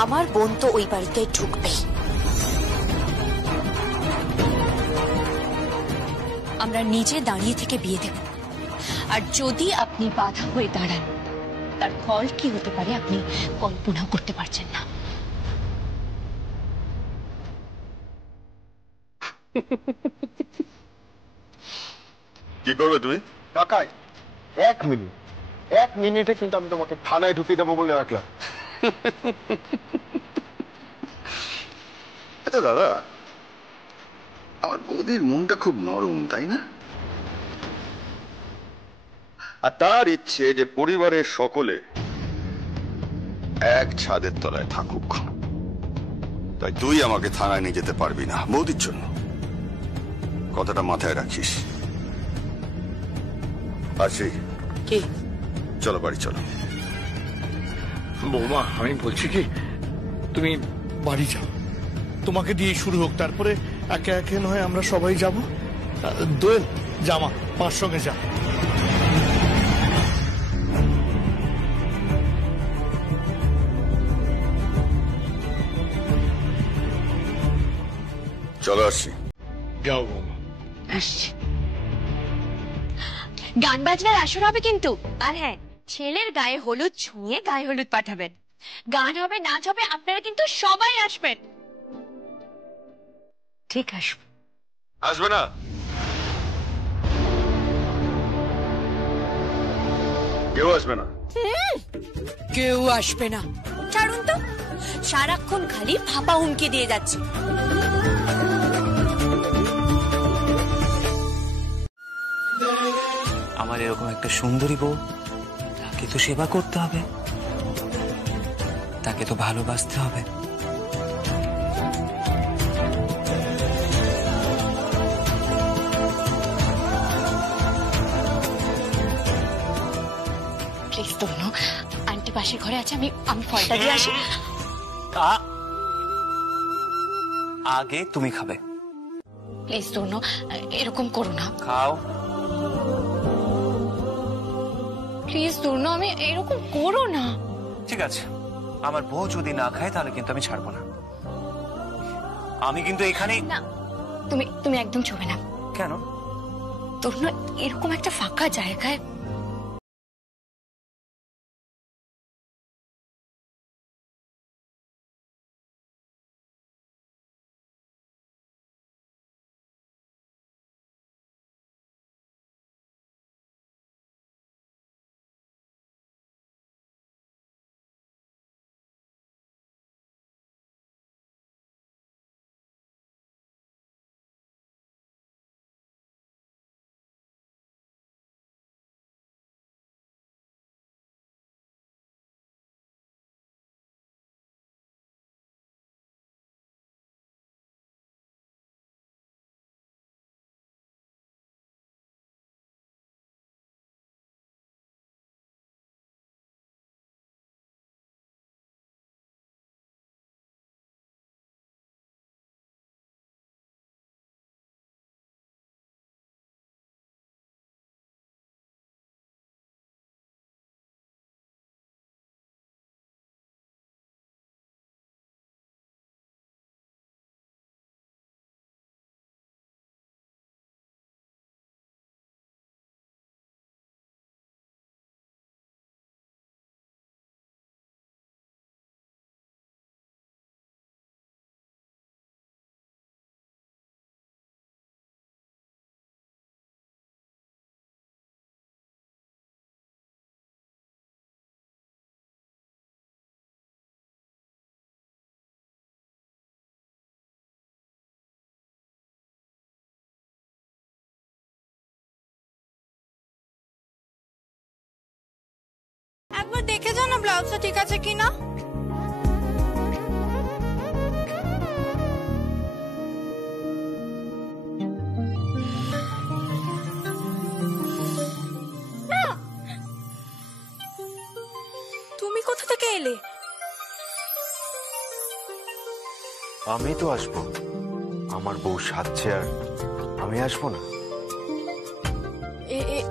আমার বোন তো ওই বাড়িতে ঢুকবেই। আমরা নিজে দাঁড়িয়ে থেকে বিয়ে দেব, আর যদি আপনি বাধা হয়ে দাঁড়ান তার ফল কি হতে পারে আপনি কল্পনাও করতে পারছেন না। কি করবে তুমি? কাকাই 1 মিনিটে কিন্তু আমি তোমাকে থানায় ঢুকিয়ে দেবো বলে রাখলাম। আচ্ছা দাদা, আমার বৌদির মনটা খুব নরম, তাই না? আর তার ইচ্ছে যে পরিবারের সকলে এক ছাদের তলায় থাকুক। তাই তুই আমাকে থানায় নিয়ে যেতে পারবি না বৌদির জন্য, কথাটা মাথায় রাখিস। আসি কি? চলো বাড়ি চলো। বৌমা, আমি বলছি কি, তুমি বাড়ি যাও, তোমাকে দিয়ে শুরু হোক, তারপরে একে একে নয় আমরা সবাই যাব। দোয়েল, জামা মার সঙ্গে যা। চলো আসছি। যাও বৌমা। আসছি। গান বাজনার আসর হবে কিন্তু, আর হ্যাঁ, ছেলের গায়ে হলুদ ছুঁয়ে গায়ে হলুদ পাঠাবেন। গান হবে, নাচ হবে, আপনারা কিন্তু সবাই আসবেন। ঠিক আসবে। আসবে না? কেউ আসবে না? কেউ আসবে না। ছাড়ুন তো, সারাক্ষণ খালি ফাঁপা হুমকি দিয়ে যাচ্ছে। আমার এরকম একটা সুন্দরী বউ, তাকে তো সেবা করতে হবে, তাকে তো ভালোবাসতে হবে। প্লিজ তনু, আন্টি পাশের ঘরে আছে, আমি ফলটা দিয়ে আসি। আগে তুমি খাবে। প্লিজ তনু, এরকম করো না। খাও। প্লিজ তনু, আমি এরকম করো না। ঠিক আছে, আমার বউ যদি না খায় তাহলে কিন্তু আমি ছাড়বো না। আমি কিন্তু এখানেই। না, তুমি একদম ছবে না। কেন? তনু, এরকম একটা ফাঁকা জায়গায় একবার দেখে যাও না ব্লাউজটা ঠিক আছে কিনা। তুমি কোথা থেকে এলে? আমি তো আসবো, আমার বউ সাজছে আর আমি আসবো না?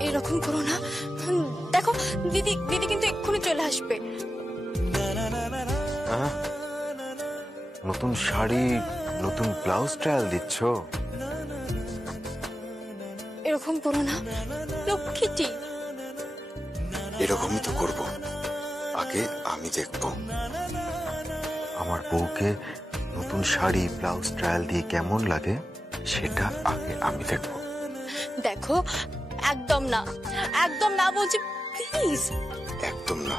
এরকম করো না। দেখো দিদি দিদি কিন্তু এক্ষুনি চলে আসবে। নতুন শাড়ি, নতুন ব্লাউজ ট্রায়াল দিচ্ছ? এরকম করো না লক্ষ্মীটি। এরকমই তো করব, আগে আমি দেখব আমার বউকে নতুন শাড়ি ব্লাউজ ট্রায়াল দিয়ে কেমন লাগে, সেটা আগে আমি দেখব। দেখো একদম না, একদম না বলছি, প্লিজ। একদম না,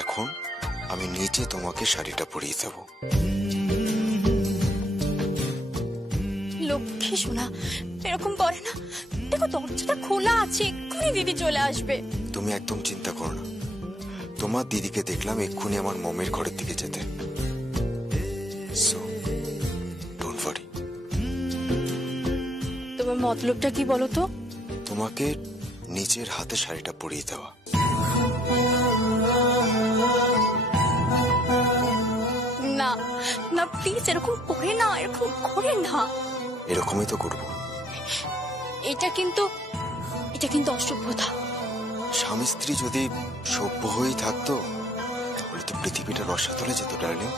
এখন আমি নিজে তোমাকে শাড়িটা পরিয়ে দেব। লক্ষ্মী সোনা এরকম করে না। দেখো দরজাটা খোলা আছে, এক্ষুনি দিদি চলে আসবে। তুমি একদম চিন্তা করো না, তোমার দিদিকে দেখলাম এক্ষুনি আমার মমের ঘরের দিকে যেতে। So don't worry. তোমার মতলবটা কি বলো তো? তোমাকে নিজের হাতে শাড়িটা পরিয়ে দেওয়া। না না প্লিজ, এরকম করে না, এরকম করে না। এরকমই তো করব। এটা কিন্তু অসভ্যতা। স্বামী স্ত্রী যদি সভ্য হয়েই থাকতো তাহলে তো পৃথিবীটা রসাতলে যেত ডার্লিং।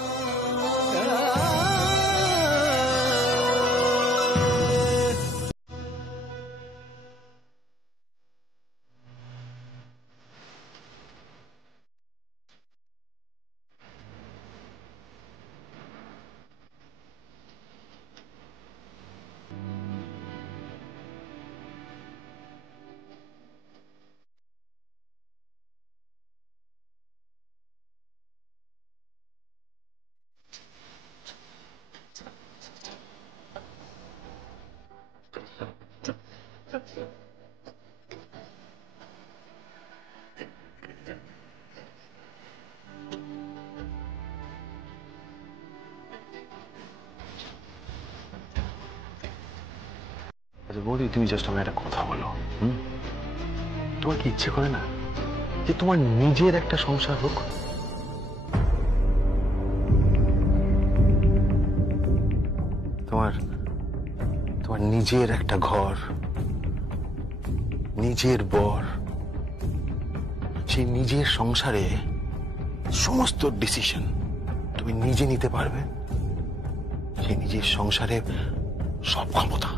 বৌদি, তুমি জাস্ট আমার একটা কথা বলো। তোমার কি ইচ্ছে করে না যে তোমার নিজের একটা সংসার হোক? তোমার নিজের একটা ঘর, নিজের বর, সেই নিজের সংসারে সমস্ত ডিসিশন তুমি নিজে নিতে পারবে। সেই নিজের সংসারে সব ক্ষমতা,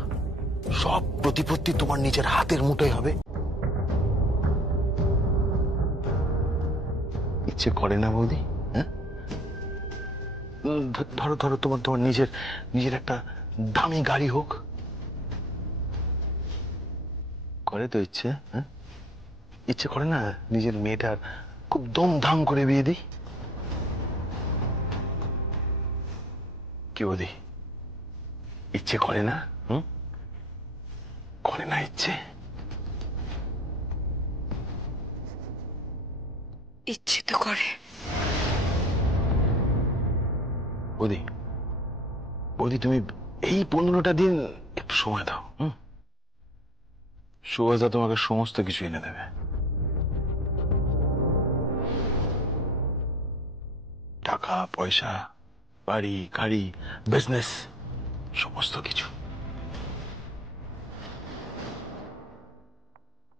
সব প্রতিপত্তি তোমার নিজের হাতের মুঠোয় হবে। ইচ্ছে করে না বৌদি? হ্যাঁ, ধরো ধরো তোমার নিজের একটা দামি গাড়ি হোক, করে তো ইচ্ছে? হ্যাঁ, ইচ্ছে করে না নিজের মেয়েটার খুব দমধাম করে বিয়ে দিই? কি বৌদি, ইচ্ছে করে না? করে না ইচ্ছে? ইচ্ছে তো করে। বৌদি তুমি এই 15টা দিন একটু সময় দাও। সুভাষদা তোমাকে সমস্ত কিছু এনে দেবে। টাকা পয়সা, বাড়ি গাড়ি, বিজনেস, সমস্ত কিছু।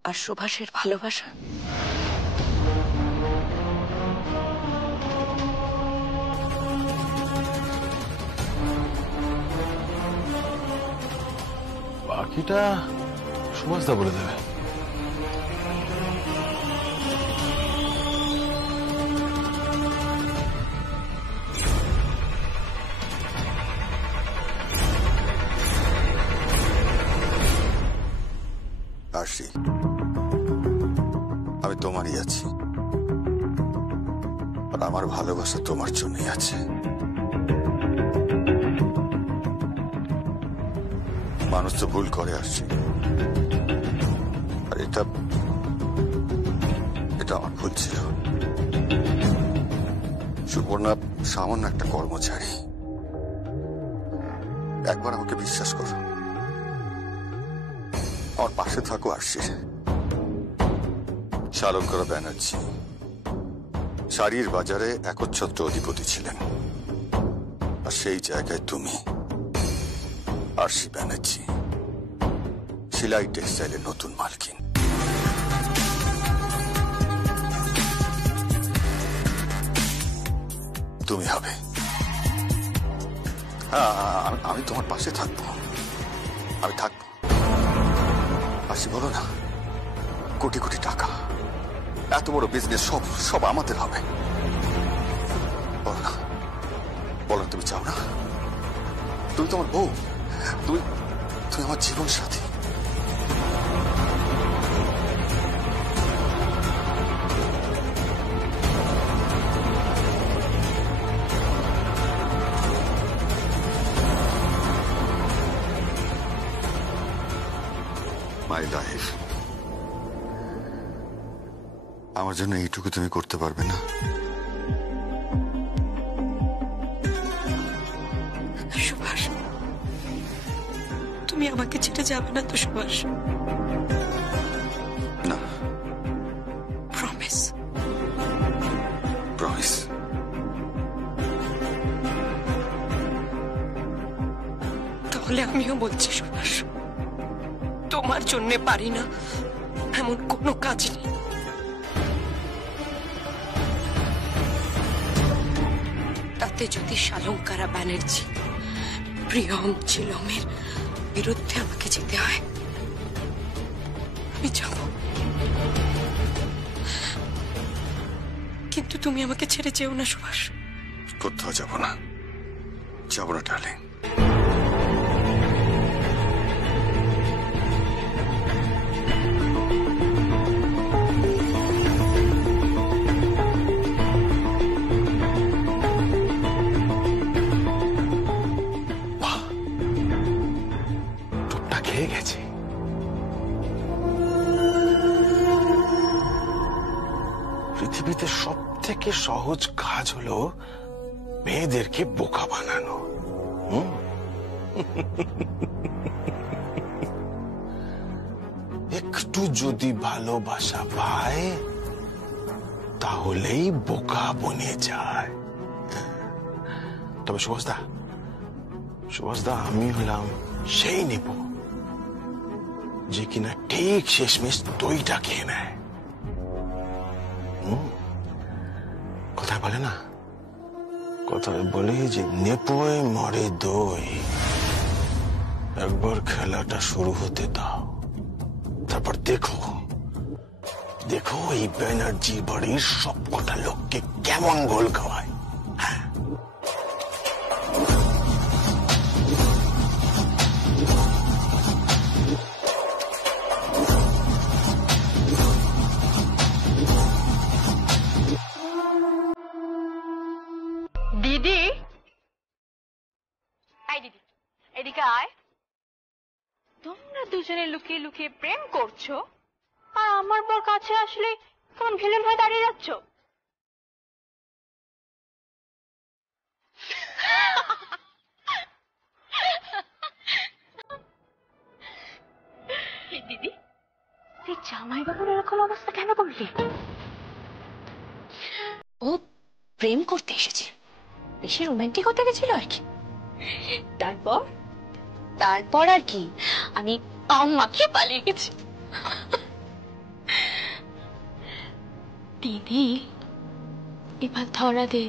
আর সুভাষের ভালোবাসা? বাকিটা সুভাষদা বলে দেবে। আরশি, আমি তোমারই আছি, আর আমার ভালোবাসা তোমার জন্যই আছে। মানুষ তো ভুল করে আসছে, আর এটা আমার ভুল ছিল। সুপর্ণা সামান্য একটা কর্মচারী, একবার আমাকে বিশ্বাস করো, আমার পাশে থাকো। আরশি, শালঙ্করা ব্যানার্জি শাড়ির বাজারে একচ্ছত্র অধিপতি ছিলেন, আর সেই জায়গায় তুমি আরশি ব্যানার্জি সেলাই টেক্সটাইলের নতুন মালকিন। তুমি হবে। আমি তোমার পাশে থাকবো, আমি থাকবো। আসি বলো না, কোটি কোটি টাকা, এত বড় বিজনেস, সব সব আমাদের হবে। বলো না, বলো তুমি চাও না? তুমি তোমার বউ, তুমি তুমি আমার জীবন সাথী। মাই লাইফ, আমার জন্য এইটুকু তুমি করতে পারবে না? সুভাষ, তুমি আমাকে ছেড়ে যাবে না তো সুভাষ? না। প্রমিস? প্রমিস। তাহলে আমিও বলছি সুভাষ, তোমার জন্য পারি না এমন কোনো কাজ নেই। তাতে যদি শালঙ্কারা ব্যানার্জি, প্রিয়ম, চিলমের বিরুদ্ধে আমাকে যেতে হয়, আমি যাব। কিন্তু তুমি আমাকে ছেড়ে যেও না সুভাষ। কোথাও যাব না, যাব না ডার্লিং। খেয়ে গেছে। পৃথিবীতে সব থেকে সহজ কাজ হলো মেয়েদেরকে বোকা বানানো। একটু যদি ভালোবাসা পায় তাহলেই বোকা বনে যায়। তবে সুভাষদা, আমি হলাম সেই নেব যে কিনা ঠিক শেষমেশ দইটা খেয়ে নেয়। কথায় বলে না, কথায় বলে যে নেপোয় মরে দই। একবার খেলাটা শুরু হতে দাও, তারপর দেখো এই ব্যানার্জি বাড়ির সব কটা লোককে কেমন গোল খাওয়ায়। দিদি, আই দিদি, এদিকে আয়। তোমরা দুজনে লুকিয়ে লুকিয়ে প্রেম করছো, আর আমার বর কাছে আসলে কেমন ভিলেন হয়ে দাঁড়িয়ে যাচ্ছ। দিদি, তুই জামাই বাবুর এরকম অবস্থা কেন করলি? ও প্রেম করতে এসেছে, বেশি রোমান্টিক হতে গেছিল আর কি। তারপর আর কি, আমি আম্মাকে পালিয়ে গেছি। দিদি, এবার ধরা দে।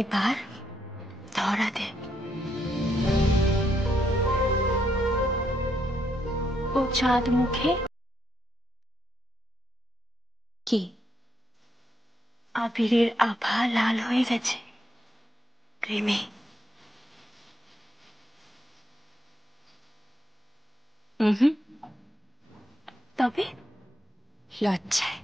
এবার ধরা দে। ও চাঁদ মুখে কি আবিরের আভা লাল হয়ে গেছে প্রেমে। তবে লজ্জায়।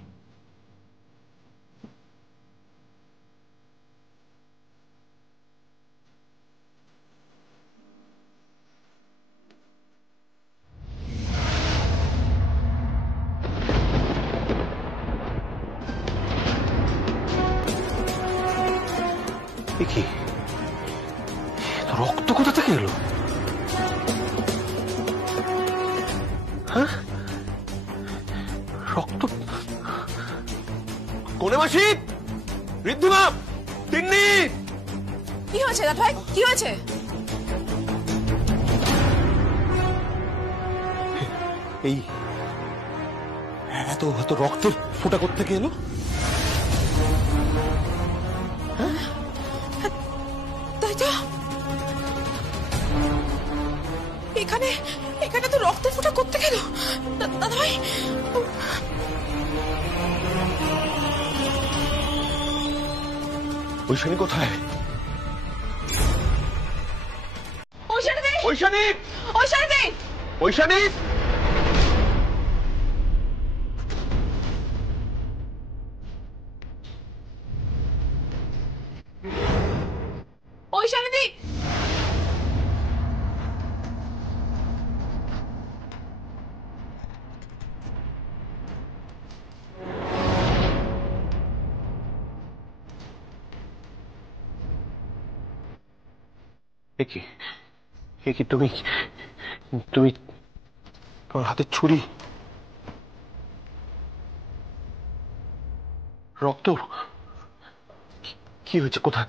কি রক্ত কোথা থেকে এলো? হ্যাঁ, রক্ত। কোনে মাসি, ঋদ্ধিমা, তিন্নি, কি হয়েছে দাদা ভাই? কি হয়েছে? এই এত এত রক্তের ফোঁটা করতে গেল? তাই তো, এখানে এখানে তো রক্তের ফোঁটা করতে গেল। দাদা ভাই, ঐশানী কোথায়? ঐশানী দি, ঐশানী, ঐশানী দি, ঐশানী, ঐশানী দি। একি একি তুমি তুমি তোমার হাতে ছুরি, রক্ত, কি হয়েছে? কোথায়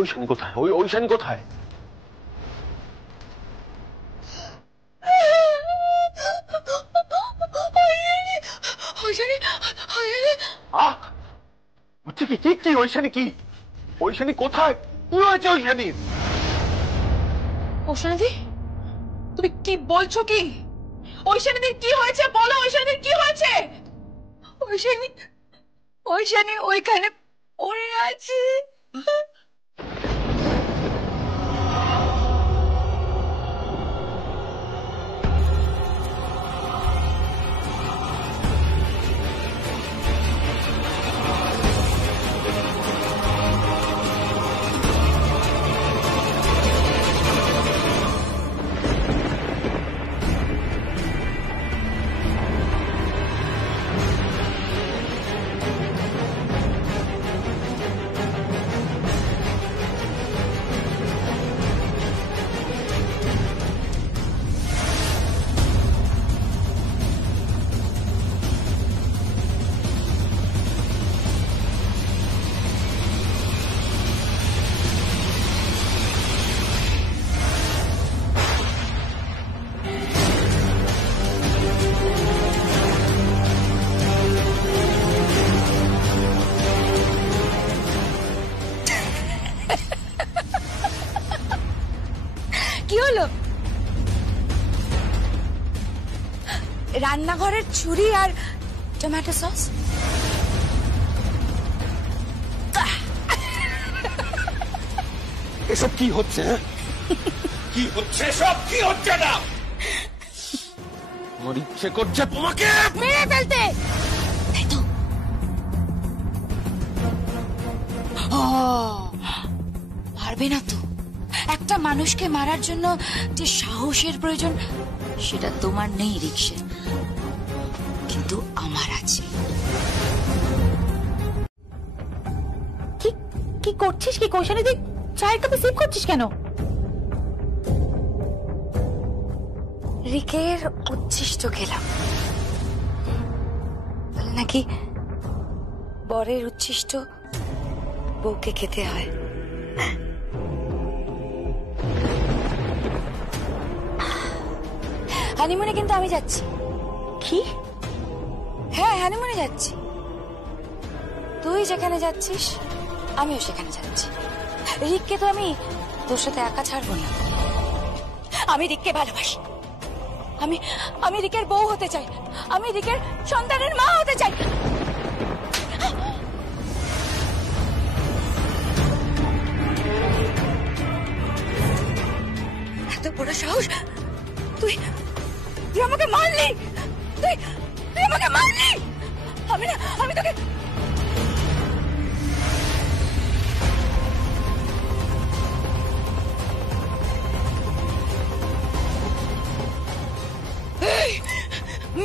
ঐশানী? কোথায় ঐশানী? কোথায়? হচ্ছে কি? কি ঐশানী? কি ঐশানী? কোথায়? কি হয়েছে ঐশানী? ঐশানী দি, তুমি কি বলছো? কি ঐশানী দি কি হয়েছে বলো? ঐশানী দি কি হয়েছে? ঐশানী, ঐশানী ওইখানে পড়ে আছে। কি হলো? রান্নাঘরের ছুরি আর টমেটো সস। এসব কি হচ্ছে? কি হচ্ছে সব? কি হচ্ছে না? আমার ইচ্ছে করছে তোমাকে মেরে ফেলতে। পারবে না তো। একটা মানুষকে মারার জন্য যে সাহসের প্রয়োজন সেটা তোমার নেই রিকশা, কিন্তু আমার আছে। কি কি করছিস? কি কৈশানী দি, চায়ের কাপে সিপ করছিস কেন? রিকের উচ্ছিষ্ট খেলাম। বলে নাকি বরের উচ্ছিষ্ট বউকে খেতে হয়। হানিমুনে কিন্তু আমি যাচ্ছি। কি? হ্যাঁ, হানিমুনে যাচ্ছি। তুই যেখানে যাচ্ছিস আমিও সেখানে যাচ্ছি। রিককে তো আমি তোর সাথে একা ছাড়বো না। আমি রিককে ভালোবাসি। আমি রিকের বউ হতে চাই। আমি রিকের সন্তানের মা হতে চাই। এত বড় সাহস! তুই আমাকে মারলি! তুই আমাকে মারলি! আমি তোকে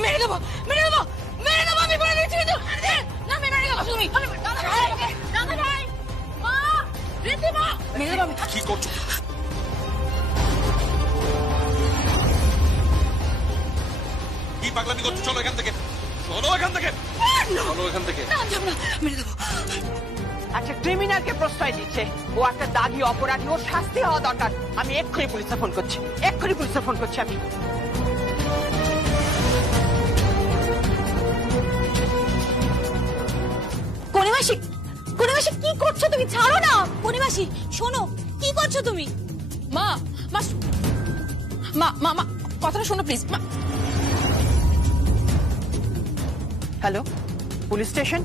মেরে দেবো, মেরে দেবো, মেরে দেবো। আমি বলে দিচ্ছি কিন্তু না, মেরে দেবো। তুমি দাদা ভাই, মা, ঋদ্ধিমা, মেরে দেবো। কি করছো? কি পাগলামি করছো? চলো এখান থেকে, চলো এখান থেকে, চলো এখান থেকে। মেরে দেবো। একটা ক্রিমিনালকে প্রশ্রয় দিচ্ছে। ও একটা দাগি অপরাধী, ওর শাস্তি হওয়া দরকার। আমি এক্ষুনি পুলিশে ফোন করছি, এক্ষুনি পুলিশে ফোন করছি আমি। পূর্ণিমাসি, পূর্ণিমাসি কি করছো তুমি? ছাড়ো না পূর্ণিমাসি, শোনো কি করছো তুমি? মা মা মা মা মা কথাটা শোনো please. Hello, police station?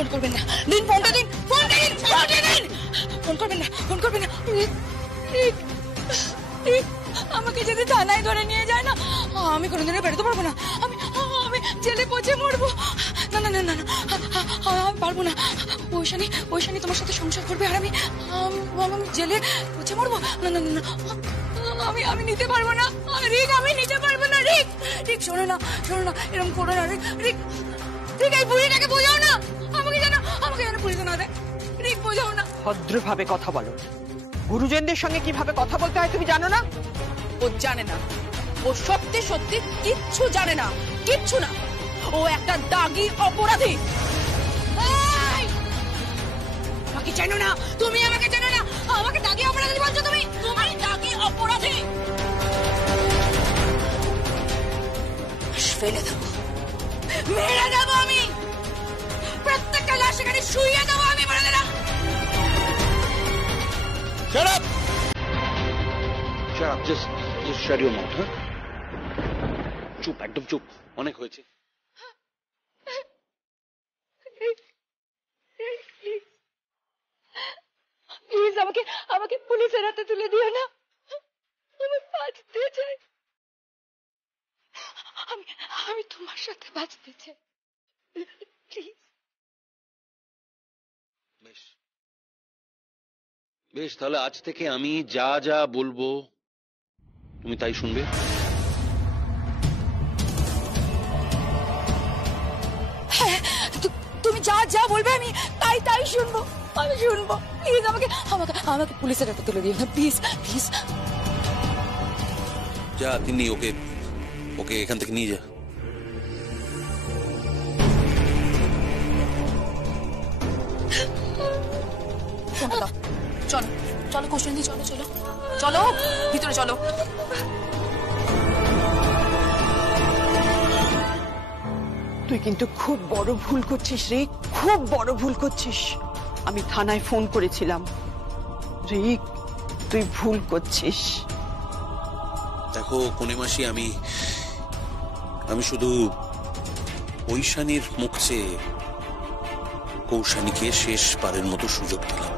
Phone করবেন না, দিন ফোনটা দিন, ফোনটা দিন, ফোনটা দিন। ফোন করবেন না, ফোন করবেন না। আমাকে যদি থানায় ধরে নিয়ে যায় না, আমি কোনোদিনও বেরোতে পারবো না। আমি আমি জেলে পচে মরবো। না না না না না, আমি পারবো না। ওই শানি তোমার সাথে সংসার করবে আর আমি জেলে পচে মরবো। না না না, আমি আমি নিতে পারবো না রিক, আমি নিতে পারবো না। রিক রিক শোনো না, শোনো না, এরকম করো না রিক। রিক রিক এই বুড়িটাকে বোঝাও না, আমাকে যেন পুলিশে না দেয়। রিক বোঝাও না। ভদ্রভাবে কথা বলো। গুরুজনদের সঙ্গে কিভাবে কথা বলতে হয় তুমি জানো না? ও জানে না, ও সত্যি সত্যি কিচ্ছু জানে না, কিচ্ছু না। ও একটা দাগী অপরাধী। আমাকে চেনো না তুমি, আমাকে চেনো না, আমাকে দাগী অপরাধী বলছো তুমি? তুমি দাগী অপরাধী। ফেলে দেবো, মেরে দেবো আমি, প্রত্যেকটা লাশ এখানে শুইয়ে দেবো আমি, বলে দিলাম। Shut up! Shut up, just shut your mouth, huh? চুপ, একদম চুপ, অনেক হয়েছে। প্লিজ আমাকে পুলিশের হাতে তুলে দিও না, আমি বাঁচতে চাই। আমি তোমার সাথে বাঁচতে চাই, প্লিজ। বেশ বেশ, তাহলে আজ থেকে আমি যা যা বলবো তুমি তাই শুনবে। হ্যাঁ, তুমি যা যা বলবে আমি তাই তাই শুনবো, আমি শুনবো। প্লিজ আমাকে পুলিশের হাতে তুলে দিও না, প্লিজ প্লিজ। যা তিনি, ওকে ওকে এখান থেকে নিয়ে যা। চলো চলো কৌশলী, চলো চলো চলো ভিতরে চলো। তুই কিন্তু খুব বড় ভুল করছিস রিক, খুব বড় ভুল করছিস। আমি থানায় ফোন করেছিলাম। রিক তুই ভুল করছিস। দেখো পূর্ণিমাসি, আমি শুধু ঐশানীর মুখ চেয়ে কৌশানীকে শেষবারের মতো সুযোগ দিলাম।